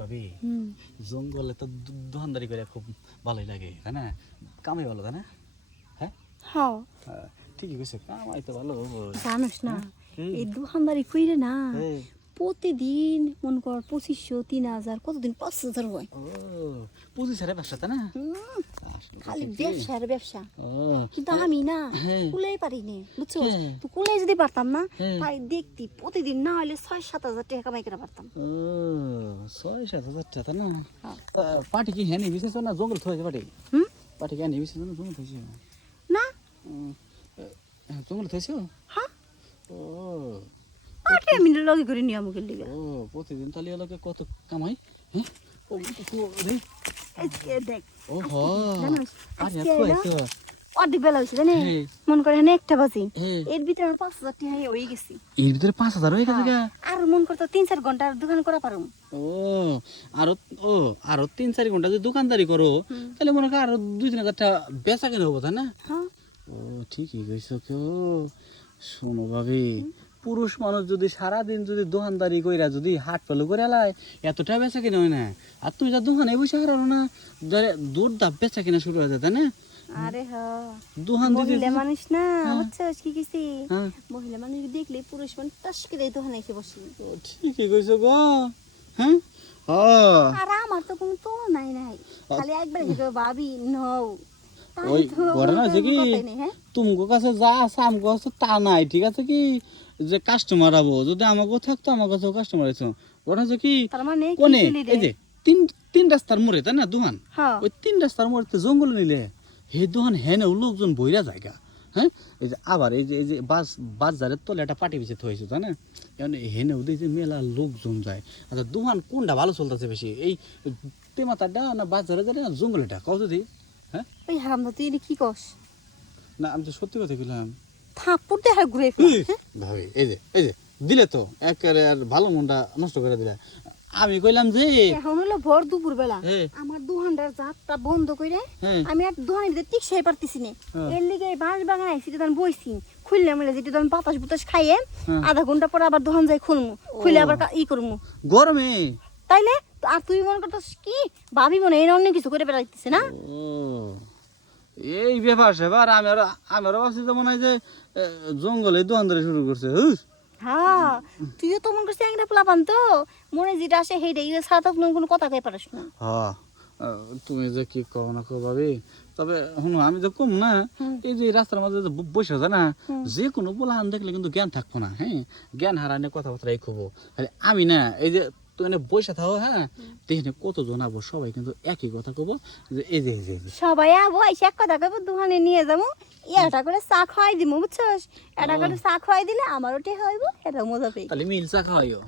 ভাবি জঙ্গলে তো দোকানদারি করে খুব ভালোই লাগে তাই না? কামাই ভালো তাই না? হ্যাঁ হ্যাঁ ঠিকই কইছে, কামাই তো ভালো। জানোস না এই দোকানদারি কইরে না প্রতিদিন মন কর 2500 3000 কতদিন 5000 হয়। ও 25,000 ব্যবসা তাই না? খালি ব্যবসা আর ব্যবসা। ও কিন্তু আমি না কুলাই পারি নে বুঝছো, তো কুলাই যদি পারতাম না তাই দেখতি প্রতিদিন না হলে 6-7 হাজার টাকা কামাই করে পারতাম। ও 6-7 হাজার টাকা না? পাটি কি হ্যাঁ নিবিছিস না জঙ্গল থইছে পাটি? পাটি কি নিবিছিস না জঙ্গল থইছে? না জঙ্গল থইছো? হ্যাঁ ও পাটি আমি লগে করে নিয়ে আমাকে লিগা। ও প্রতিদিন তাহলে এলাকা কত কামাই? হ্যাঁ ও রে আজকে দেখ ও হ জানোস আরে আজকে থইছো অর্ধেক বেলা হয়েছে জানে মন করে হ্যাঁ 1টা বাজে এর ভিতরে আমার 5000 টাকা হয়ে গেছি। এর ভিতরে 5,000 হয়ে গেছে গা? আর মন করতো 3-4 ঘন্টা দোকান করা পারুম। ও আরো ও আরো 3-4 ঘন্টা যদি দোকানদারি করো তাহলে মনে করো আরো 2-3 হাজার টাকা বেচা কেনা হবো তাই না? হ্যাঁ ও ঠিকই কইছো কেউ। শোনো ভাবি, পুরুষ মানুষ যদি সারাদিন যদি দোকানদারি কইরা যদি হাট পেলো করে লাই এতটা বেচা কিনা হয় না। আর তুমি যা দোকানে বসে হারো না দূর দাপ বেচা কিনা শুরু হয়ে যায় তাই না? আরে হ্যাঁ দোকান দিতে মহিলা মানুষ না বুঝছস কি কিছু মহিলা মানুষ দেখলে পুরুষ মানুষ টাস করে দোকানে এসে বসে। ঠিকই কইছো গো। হ্যাঁ আর আমার তো কোনো তো নাই খালি একবার হেঁটে ভাবি নও ওই ঘটনা আছে কি তোমার কাছে যা আছে আমার কাছে তা নাই, ঠিক আছে কি যে কাস্টমার আবো যদি আমাকে থাকতো আমার কাছেও কাস্টমার আছে। ঘটনা আছে কি তার মানে কোনে এই যে তিন রাস্তার মোড়ে তাই না দোকান, ওই 3 রাস্তার মোড়ে জঙ্গল নিলে হে দোকান হেনেও লোকজন বইরা জায়গা। হ্যাঁ এই যে আবার এই যে বাজারের তলে একটা পাটি বিছে থইছে তাই না? এখন হেনেও দেখি মেলা লোকজন যায়। আচ্ছা দোকান কোনটা ভালো চলতেছে বেশি, এই তেমাতাটা না বাজারে যায় না জঙ্গলেটা কত দি? হ্যাঁ ওই হারামদা তুই কি কস? না আমি তো সত্যি কথা কইলাম। থাপ্পড় দেখা ঘুরে ফেলে ভাবি এই যে দিলে তো একেবারে আর ভালো মনটা নষ্ট করে দিলে। আমি কইলাম যে এখন হলো ভোর দুপুর বেলা আমার দোকানটার যাত্রা বন্ধ করে আমি আর দোকানের ভিতরে টিকসাই পারতেছি না। এর লিগে বাঁশ বাগান আইছি তখন বইছি খুললে মিলে যেটা তখন বাতাস বুতাস খাইয়ে আধা ঘন্টা পরে আবার দোকান যাই খুলমু খুলে আবার ই করমু গরমে তাইলে। আর তুই মনে করতেস কি ভাবি মনে এই অন্য কিছু করে বেড়াইতেছে না? এই ব্যাপার সেবার আমি ভাবছি তো মনে হয় যে জঙ্গলে দোকানদারি শুরু করছে। হ্যাঁ তুইও তো মন করছিস একটা প্লাবান তো মনে যেটা আসে সেইটাই ছাড়া তো কোনো কথা কই পারিস না। হ্যাঁ তুমি যে কি করো না ভাবি, তবে শুনো আমি তো কম না এই যে রাস্তার মাঝে বসে আছে না যে কোনো পোলাহান দেখলে কিন্তু জ্ঞান থাকবো না। হ্যাঁ জ্ঞান হারানে কথাবার্তা এই খুবো আমি না এই যে তুমি বসে থাকো হ্যাঁ দেখে কতজন আবো সবাই কিন্তু একই কথা কব যে এই যে সবাই আবো এসে এক কথা কব দোকানে নিয়ে যাবো এটা করে চা খাওয়াই দিব বুঝছস, এটা করে চা খাওয়াই দিলে আমারও টেকা হইব, এটা মজা পেয়ে তাহলে মিল চা খাওয়াইও।